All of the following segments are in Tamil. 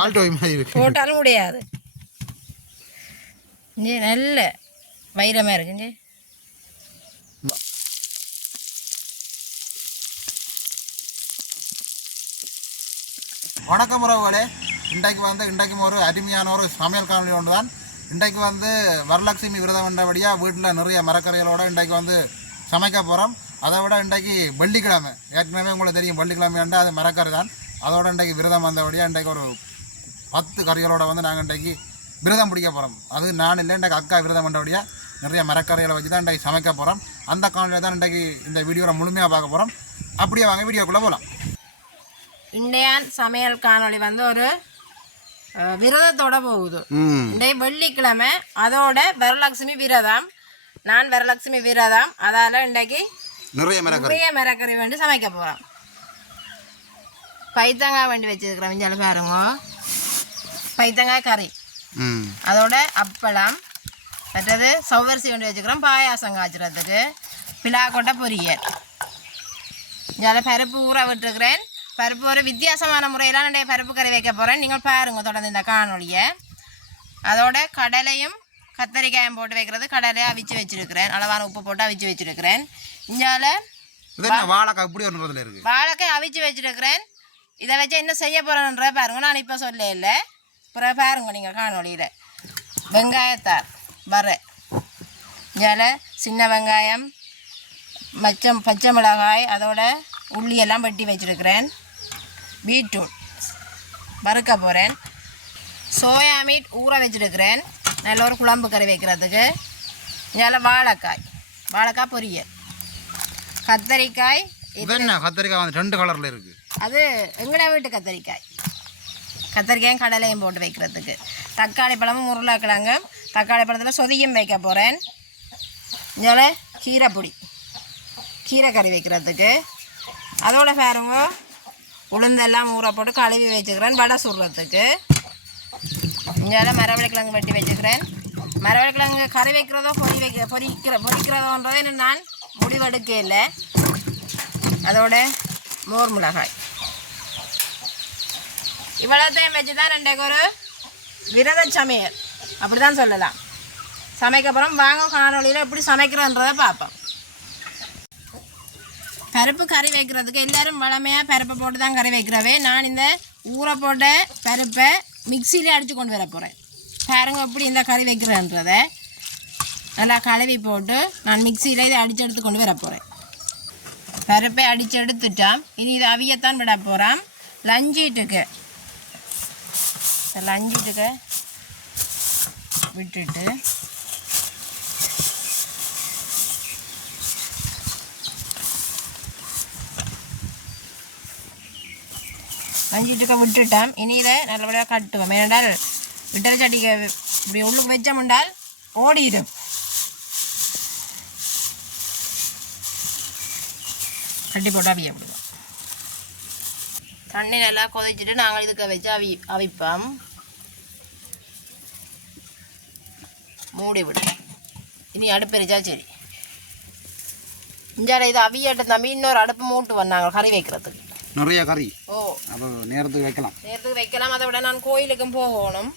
ஆல்டோ மாதிரி இருக்கு. போட்டாலும் முடியாது. இஞ்சி நல்ல வைரமாக இருக்கு இஞ்சி. வணக்கம் உறவுகளே. இன்றைக்கு வந்து இன்றைக்கு ஒரு அருமையான ஒரு சமையல் காணொலி ஒன்று தான் இன்றைக்கு வந்து வரலட்சுமி விரதம் வேண்டபடியாக வீட்டில் நிறைய மரக்கறிகளோட இன்றைக்கு வந்து சமைக்க போகிறோம் அதை விட இன்றைக்கு வெள்ளிக்கிழமை. ஏற்கனவே உங்களுக்கு தெரியும் வெள்ளிக்கிழமை அது மரக்கறி தான் அதோட இன்றைக்கு விரதம் வந்தபடியாக இன்றைக்கு ஒரு பத்து கறிகளோட வந்து நாங்கள் இன்றைக்கு விரதம் பிடிக்க போகிறோம் அது நான் இல்லை இன்றைக்கு அக்கா விரதம் பண்ணபடியாக நிறைய மரக்கறிகளை வச்சு தான் இன்றைக்கு சமைக்க போகிறோம் அந்த காணொலியை தான் இன்றைக்கு இந்த வீடியோவில் முழுமையாக பார்க்க போகிறோம் அப்படியே வாங்க வீடியோக்குள்ளே போகலாம் இன்றையான் சமையல் காணொளி வந்து ஒரு விரதத்தோட போகுது. இன்றைய வெள்ளிக்கிழமை அதோட வரலட்சுமி விரதம். நான் வரலட்சுமி விரதம். அதால் இன்றைக்கு நிறைய மரக்கறி. நிறைய மரக்கறி வேண்டி சமைக்க போகிறோம் பைத்தங்காய் வேண்டி வச்சுருக்கிறோம். இஞ்சால பாருங்க பைத்தங்காய் கறி அதோட அப்பளம் மற்றது சவ்வரிசி வேண்டி வச்சுக்கிறோம் பாயாசம் காய்ச்சறதுக்கு பிலாக்கொட்டை பொரியல் இதில் பருப்பு ஊற விட்டுருக்கிறேன் பருப்பு ஒரு வித்தியாசமான முறையில் நான் பருப்பு கறி வைக்க போகிறேன் நீங்கள் பாருங்க தொடர்ந்து இந்த காணொலியை அதோட கடலையும் கத்தரிக்காயும் போட்டு வைக்கிறது கடலையை அவிச்சு வச்சிருக்கிறேன் அளவான உப்பு போட்டு அவிச்சு வச்சிருக்கிறேன் இஞ்சால வாழைக்காய் இப்படி ஒரு நிறத்தில் இருக்கு வாழைக்காய் அவிச்சு வச்சிருக்கிறேன் இதை வச்சு என்ன செய்ய போகிறேன்ற பாருங்க நான் இப்போ சொல்ல இல்லை அப்புறம் பாருங்க நீங்கள் காணொளியில் வெங்காயத்தார் வர. இதில் சின்ன வெங்காயம் மச்சம் பச்சை மிளகாய் அதோட உள்ளி எல்லாம் வெட்டி வச்சிருக்கிறேன். பீட்ரூட் வறுக்க போகிறேன் சோயா மீட் ஊற வச்சிருக்கிறேன். நல்ல ஒரு குழம்பு கறி வைக்கிறதுக்கு. இதில் வாழைக்காய் வாழைக்காய் பொரியல். கத்தரிக்காய் இது என்ன? கத்திரிக்காய் வந்து ரெண்டு கலர்ல இருக்கு. அது எங்கட வீட்டு கத்தரிக்காய்? கத்தரிக்காயும் கடலையும் போட்டு வைக்கிறதுக்கு. தக்காளி பழமும் உருளைக்கிழங்கும் தக்காளி பழத்தில் சொதியும் வைக்க போகிறேன் இதில் கீரை பொடி கீரை கறி வைக்கிறதுக்கு. அதோட பாருங்க உளுந்தெல்லாம் ஊற போட்டு கழுவி வச்சுக்கிறேன் வடை சுடுறதுக்கு. இதில் மரவள்ளிக்கிழங்கு வெட்டி வச்சுக்கிறேன். மரவள்ளிக்கிழங்கு கறி வைக்கிறதோ பொரி வைக்க பொரிக்கிற பொறிக்கிறதோன்றதை நான் முடிவெடுக்க இல்லை. அதோட மோர் மிளகாய். இவ்வளோத்தையும் வச்சு தான் ரெண்டைக்கு ஒரு விரத சமையல். அப்படி தான் சொல்லலாம் சமைக்கப்புறம் வாங்க காணொலியில் எப்படி சமைக்கிறோன்றதை பார்ப்போம். பருப்பு கறி வைக்கிறதுக்கு எல்லோரும் வளமையாக பருப்பை போட்டு தான் கறி வைக்கிறவே. நான் இந்த ஊற போட்ட பருப்பை மிக்சியிலே அடித்து கொண்டு வர போகிறேன் பாருங்க எப்படி இந்த கறி வைக்கிறேன்றதை. நல்லா கழுவி போட்டு நான் மிக்சியில் இதை அடித்து எடுத்து கொண்டு வர போகிறேன் பருப்பை அடித்து எடுத்துட்டான் இனி இதை அவியத்தான் விட போகிறான் லஞ்சிட்டுக்கு இதில் அஞ்சு லஞ்சிட்டுக்கு விட்டுட்டு லஞ்சிட்டுக்க விட்டுட்டான். இனி இதை நல்லபடியாக கட்டுவோம். ஏனென்றால் விட்டல் சட்டிக்கு இப்படி உள்ளுக்கு வச்சோம்னால் ஓடிடும். கட்டி போட்டால் அவிய தண்ணி நல்லா கொதிச்சுட்டு நாங்கள் இதுக்கு வச்சு அவி அவிப்போம். மூடி விடுவோம் இனி அடுப்பு எரிச்சா சரி. இஞ்சால இது அவியட்ட தம்பி. இன்னொரு அடுப்பு மூட்டு வந்தாங்க கறி வைக்கிறதுக்கு. நிறைய கறி. ஓ. அப்போ நேரத்துக்கு வைக்கலாம். நேரத்துக்கு வைக்கலாம். அதை விட நான் கோயிலுக்கும் போகணும்.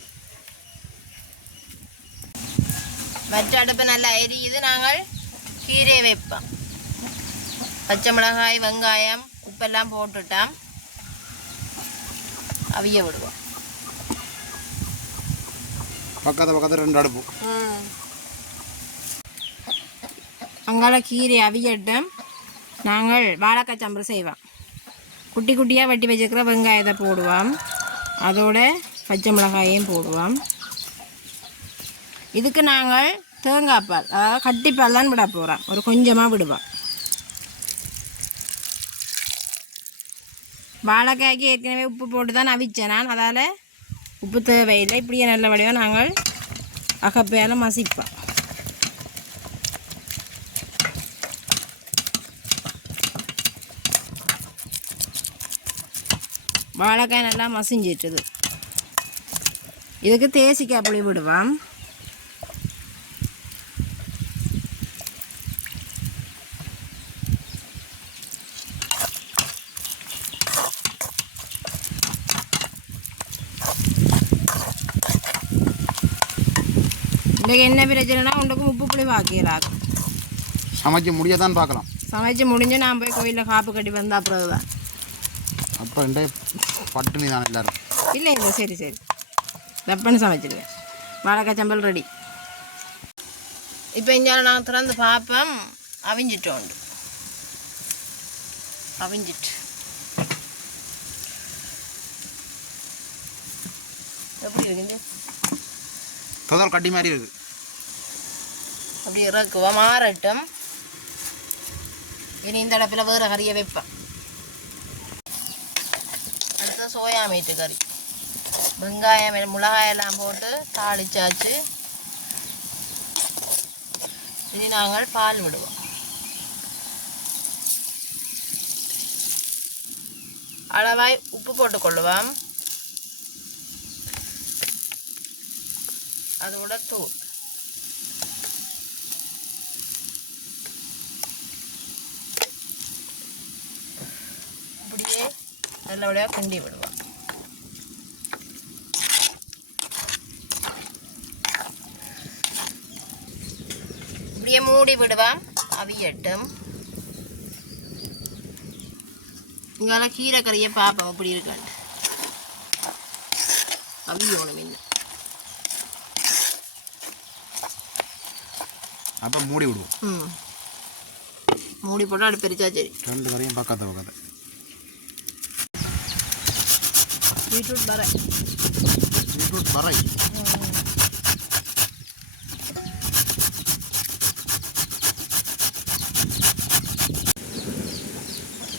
மற்ற அடுப்பு நல்லா எரியுது. நாங்கள் கீரை வைப்போம். பச்சை மிளகாய் வெங்காயம் உப்பெல்லாம் போட்டுட்டோம். அவிய விடுவோம். பக்கத்து பக்கத்தில் ரெண்டு அடுப்பு. அங்கால கீரை அவியட்டும் நாங்கள் வாழைக்காய் சாம்பல் செய்வோம். குட்டி குட்டியாக வெட்டி வச்சுக்கிற வெங்காயத்தை போடுவோம். அதோட பச்சை மிளகாயையும் போடுவோம். இதுக்கு நாங்கள் தேங்காய் பால் அதாவது கட்டிப்பால் தான் விட போகிறோம் ஒரு கொஞ்சமாக விடுவோம். வாழைக்காய்க்கு ஏற்கனவே உப்பு போட்டு தான் அவிச்சேன் நான் அதால் உப்பு தேவையில்லை. இப்படியே நல்ல வடிவாக நாங்கள் அகப்பையால் மசிப்போம். வாழைக்காய் நல்லா மசிஞ்சிட்டுது. இதுக்கு தேசிக்காய் புளி விடுவோம் இன்றைக்கு என்ன பிரச்சனைனா உண்டுக்கும் உப்பு புளி வாக்கியலாக்கும் சமைக்க முடியாதான் பார்க்கலாம். சமைச்சு முடிஞ்சு நான் போய் கோயிலில் காப்பு கட்டி வந்த அப்புறம் தான் அப்போ இண்டே பட்டினி தான் எல்லாரும். இல்லை இல்லை சரி சரி. வெப்பன்னு சமைச்சிடுவேன் வாழைக்காய் சம்பல் ரெடி இப்போ இங்கே நான் திறந்து பார்ப்பேன் அவிஞ்சிட்டோண்டு அவிஞ்சிட்டு. எப்படி இருக்குது தொதல் கட்டி மாதிரி இருக்கு. அப்படி இறக்குவோம் மாறட்டும். இனி இந்த இடத்துல வேறு கறியை வைப்பேன். அடுத்து சோயா மீட்டு கறி. வெங்காயம் மிளகாயெல்லாம் போட்டு தாளிச்சாச்சு. இனி நாங்கள் பால் விடுவோம். அளவாய் உப்பு போட்டுக்கொள்ளுவோம் அதோட தூள் இப்படியே நல்லபடியாக கிண்டி விடுவோம் இப்படியே மூடி விடுவோம் அவியட்டும் இங்கால கீரை கறியை பார்ப்போம் எப்படி இருக்கான்னு அவியணும் இன்னும். அப்போ மூடி விடுவோம். ம். மூடி போட்டு அடுப்பு எரிச்சா சரி ரெண்டு வரையும் பக்கத்து பக்கத்து. பீட்ரூட் வர பீட்ரூட் வரை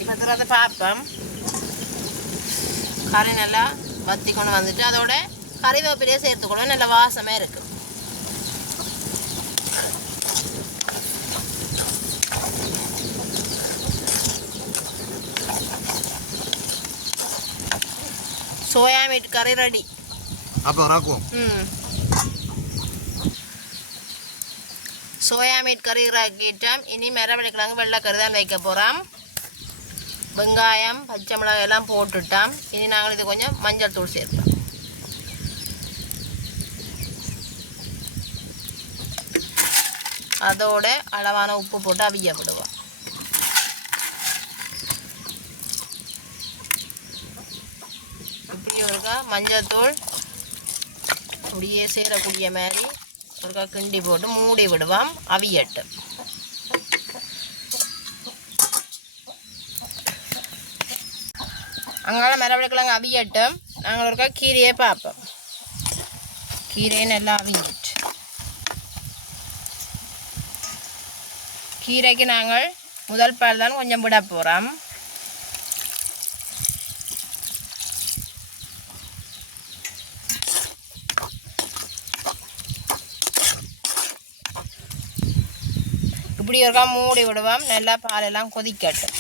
இப்போ திறந்து பார்ப்போம் கறி நல்லா வத்தி கொண்டு வந்துட்டு அதோட கறிவேப்பிலையே சேர்த்துக்கணும். நல்ல வாசமாக இருக்கு. சோயா மீட் கறி ரெடி. அப்போ இறக்குவோம். ம். சோயா மீட் கறி இறக்கிட்டோம். இனி மிரவழிக்கிழங்கு வெள்ளைக்கறி தான் வைக்க போகிறோம் வெங்காயம் பச்சை மிளகாய் எல்லாம் போட்டுட்டோம். இனி நாங்கள் இது கொஞ்சம் மஞ்சள் தூள் சேர்ப்போம். அதோட அளவான உப்பு போட்டு அவிய விடுவோம் இப்படி ஒருக்கா மஞ்சள் தூள் அப்படியே சேரக்கூடிய மாதிரி ஒருக்கா கிண்டி போட்டு மூடி விடுவோம். அவியட்டு. அங்கால மரவழைக்கிழங்கு அவியட்டும் நாங்கள் ஒருக்கா கீரையே பார்ப்போம். கீரையை நல்லா அவிஞ்சிட்டு. கீரைக்கு நாங்கள் முதல் பால் தான் கொஞ்சம் விட போகிறோம் இப்படி ஒருக்கா மூடி விடுவோம் நல்லா பாலெல்லாம் கொதிக்கட்டும்.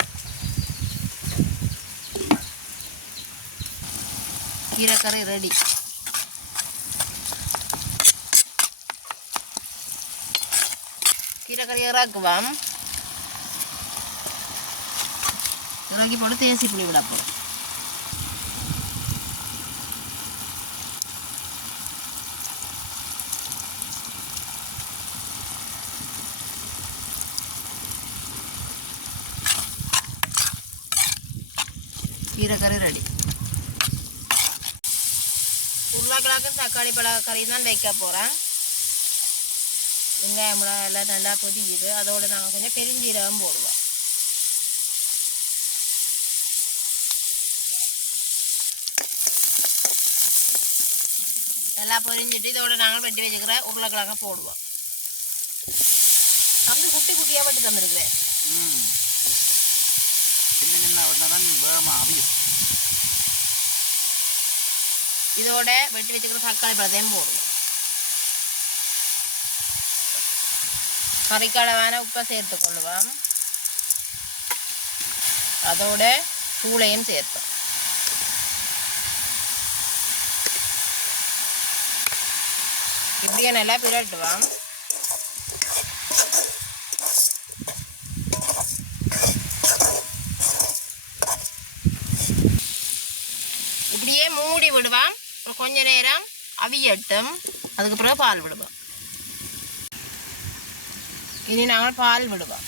கீரைக்கறி ரெடி கீரைக்கறி இறக்குவோம். இறக்கி போட்டு தேசி புளி விட போகிறோம் கீரைக்கறி ரெடி உருளைக்கிழங்கு தக்காளி பழ கறி தான் வைக்க போகிறேன் வெங்காயம் மிளகாய் எல்லாம் நல்லா கொதிக்குது அதோட நாங்கள் கொஞ்சம் பெருஞ்சீரகம் போடுவோம் நல்லா பொரிஞ்சிட்டு இதோட நாங்கள் வெட்டி வச்சுக்கிற உருளைக்கிழங்க போடுவோம் தம்பி குட்டி குட்டியாக வெட்டி தந்துருக்குறேன் ம் சின்ன சின்ன வெட்டினா தான் வேகமாக அவியும் இதோட வெட்டி வச்சுக்கிற தக்காளி பழத்தையும் போடுவோம் கறிக்கடவான உப்பை சேர்த்து கொள்ளுவோம் அதோட தூளையும் சேர்த்தோம் இப்படியே நல்லா பிரட்டுவோம் மூடி விடுவோம். அப்புறம் கொஞ்ச நேரம் அவியட்டும். அதுக்கப்புறம் பால் விடுவோம். இனி நாங்கள் பால் விடுவோம்.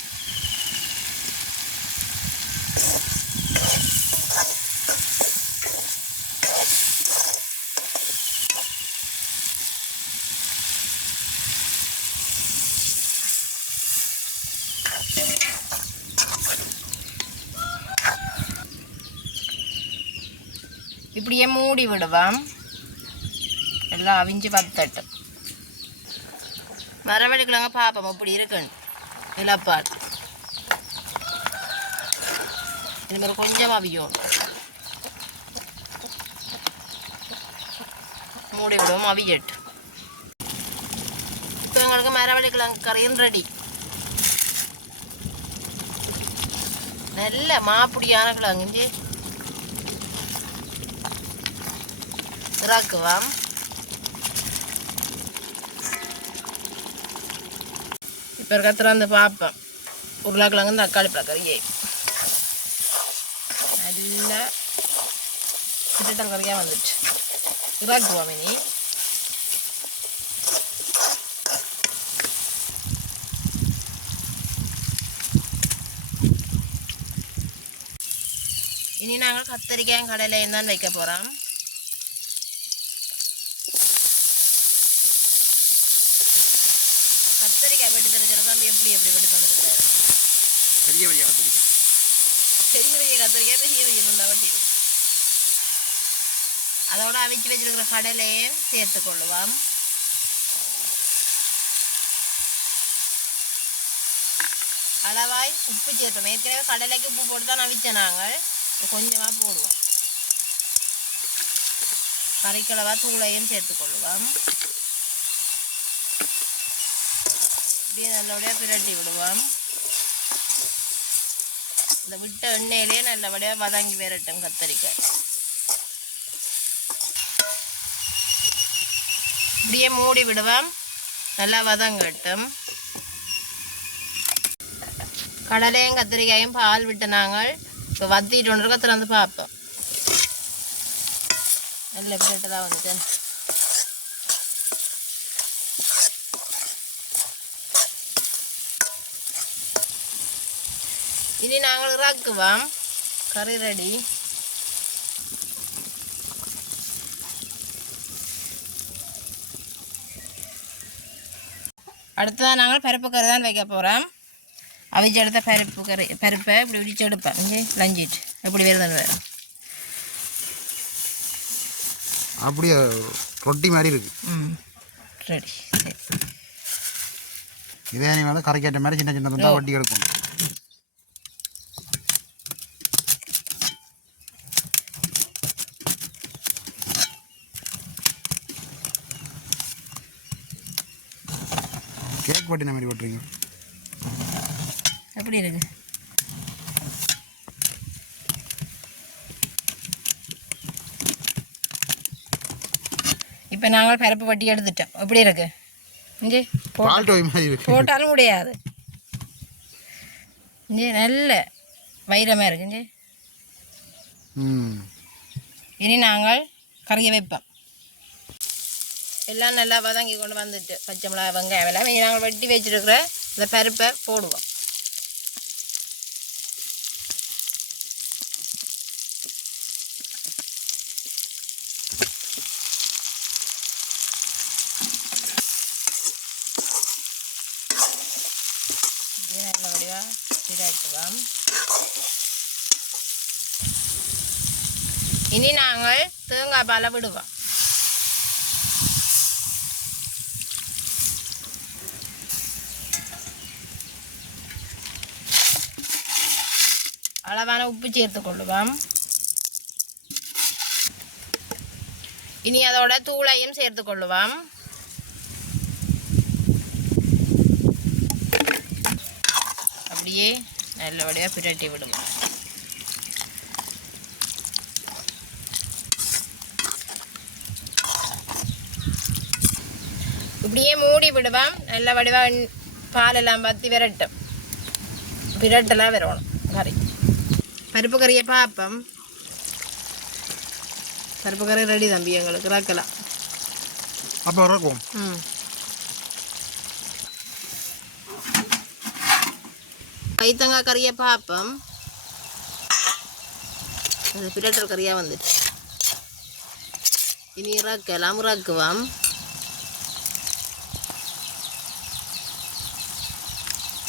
மூடி விடுவோம் எல்லாம் அவிஞ்சு பத்தட்டும். மரவள்ளிக்கிழங்க பார்ப்போம் இப்படி இருக்குன்னு. இலப்பால் இது மாதிரி கொஞ்சம் அவியும். மூடி விடுவோம் அவியட்டு இப்போ எங்களுக்கு மரவள்ளிக்கிழங்கு கறியும் ரெடி நல்ல மாப்பிடியான கிழங்கு இறக்குவோம் இப்போ இருக்க திறந்து பார்ப்பேன் உருளைக்கிழங்கு தக்காளி பழக்கறியே நல்லா சிட்டல் கறியாக வந்துட்டு இறக்குவோம் இனி. இனி நாங்கள் கத்தரிக்காயும் கடலையும் தான் வைக்க போகிறோம் கத்தரிக்காய் வெட்டி தருகிற தம்பி எப்படி எப்படி வெட்டி தந்துருக்கிறாரு பெரிய வழியாக வந்திருக்கேன் பெரிய பெரிய கத்திரிக்காய் பெரிய பெரிய துண்டா வெட்டி இருக்கு. அதோட அவிச்சு வச்சிருக்கிற கடலையும் சேர்த்து கொள்ளுவோம். அளவாய் உப்பு சேர்த்தோம் ஏற்கனவே கடலைக்கு உப்பு போட்டு தான் அவிச்ச நாங்கள். இப்ப கொஞ்சமா போடுவோம். கறிக்கிழவா தூளையும் சேர்த்து கொள்ளுவோம் இப்படியே நல்லபடியாக பிரட்டி விடுவோம். இந்த விட்ட எண்ணெயிலே நல்லபடியாக வதங்கி வரட்டும் கத்தரிக்காய் இப்படியே மூடி விடுவோம். நல்லா வதங்கட்டும். கடலையும் கத்திரிக்காயும் பால் விட்டு நாங்கள். இப்போ வத்திட்டு ஒன்று இருக்க திறந்து பார்ப்போம். நல்ல பிளேட்டு தான் இனி நாங்கள் இறக்குவோம் கறி ரெடி அடுத்ததான் நாங்கள் பருப்பு கறி தான் வைக்க போகிறோம் அவிச்சு எடுத்த பருப்பு கறி பருப்பை இப்படி உரிச்சு எடுப்பேன் இங்கே லஞ்சிட்டு எப்படி வருதுன்னு வேறு அப்படியே ரொட்டி மாதிரி இருக்கு ம் ரெடி சரி இதே நீ வந்து கரைக்கேற்ற மாதிரி சின்ன சின்ன வட்டி எடுக்கணும் கேக் வட்டின மாதிரி ஓட்டுறீங்க? எப்படி இருக்கு? இப்போ நாங்கள் பருப்பு வட்டி எடுத்துட்டோம். எப்படி இருக்கு? இருக்கு. போட்டாலும் முடியாது. இங்கே நல்ல வைரமாக இருக்கு ம். இனி நாங்கள் கறியை வைப்போம். எல்லாம் நல்லா வதங்கி கொண்டு வந்துட்டு பச்சை மிளகாய் வெங்காயம் எல்லாம் நாங்கள் வெட்டி வச்சிருக்கிற இந்த பருப்பை போடுவோம். இனி நாங்கள் தேங்காய் பாலை விடுவோம். அளவான உப்பு சேர்த்து கொள்ளுவோம். இனி அதோட தூளையும் சேர்த்து கொள்ளுவோம். அப்படியே நல்லபடியாக பிரட்டி விடுவோம். இப்படியே மூடி விடுவோம். நல்ல வடிவாக பாலெல்லாம் பற்றி விரட்டும். விரட்டெல்லாம் வரணும். கறி பருப்பு கறியை பார்ப்போம் பருப்பு கறி ரெடி தம்பி எங்களுக்கு இறக்கலாம் அப்போ இறக்குவோம் ம் பைத்தங்காய் கறியை பார்ப்போம் அது பிரட்டல் கறியாக வந்துச்சு இனி இறக்கலாம் இறக்குவோம்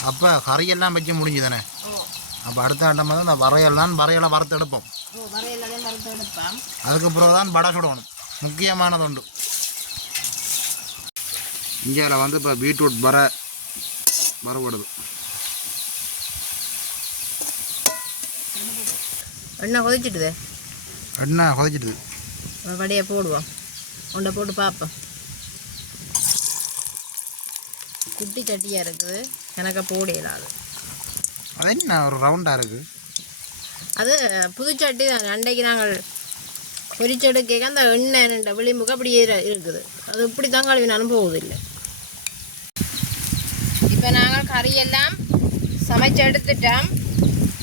அப்போ கறியெல்லாம் வச்சு முடிஞ்சுதானே அப்போ அடுத்த ஆட்டம் வந்து அந்த வரையலை ஓ வரையெல்லாம் வறுத்து எடுப்போம் அதுக்கு பிறகு தான் வடை சுடணும். முக்கியமானது உண்டு. இந்தியாவில் வந்து இப்போ பீட்ரூட் வர வரப்படுது. எண்ணெய் கொதிச்சிட்டுது? என்ன கொதிச்சிடுது வடையை போடுவோம். உண்டை போட்டு பார்ப்போம். குட்டி சட்டியாக இருக்குது. எனக்கு போடையிலாது அது என்ன ஒரு ரவுண்டாக இருக்குது அது புதுச்சட்டி தான். அன்றைக்கு நாங்கள் பொரிச்செடுக்க அந்த எண்ணெய் விளிம்புக்கு அப்படியே இரு- இருக்குது. அது இப்படி தான் கழுவினாலும் போவதில்லை. இப்போ நாங்கள் கறியெல்லாம் சமைச்சு எடுத்துட்டோம்.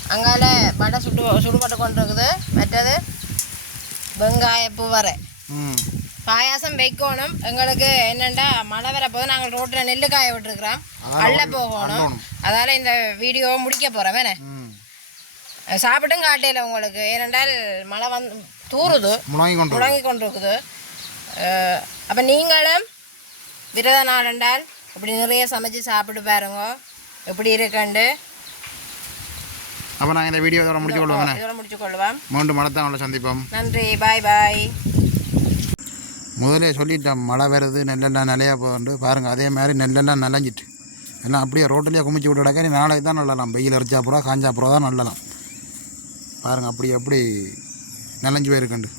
அங்கால வடை சுடு சுடுபட்டு கொண்டு இருக்குது மற்றது வெங்காய பூவரை ம். பாயாசம் வைக்கணும். எங்களுக்கு என்னென்னா மழை வர போது நாங்கள் ரோட்டில் நெல்லு காய விட்டுருக்குறோம். அள்ள போகணும். அதால் இந்த வீடியோவை முடிக்க போகிறோம் வேணே சாப்பிட்டும் காட்டையில் உங்களுக்கு. ஏனென்றால் மழை வந்து தூறுது. முழங்கி கொண்டு இருக்குது அப்போ நீங்களும் விரத நாள் என்றால் இப்படி நிறைய சமைச்சு சாப்பிட்டு பாருங்க. எப்படி இருக்குண்டு? அப்போ நாங்கள் இந்த வீடியோ இதோட முடிச்சு கொள்வோம். இதோட முடிச்சு கொள்வோம். மீண்டும் மழை சந்திப்போம். நன்றி. பாய் பாய். முதலே சொல்லிட்டேன் மழை வருது நெல்லெல்லாம் நிலையா போகுது பாருங்கள் அதே மாதிரி நெல்லெல்லாம் நனைஞ்சிட்டு எல்லாம் அப்படியே ரோட்டிலேயே குமிச்சு விட்டு நீ நாளைக்கு தான் நல்லலாம். வெயில் அரைச்சா புறா காஞ்சா புறா தான் நல்லலாம். பாருங்கள் அப்படி எப்படி நனைஞ்சு போயிருக்கண்டு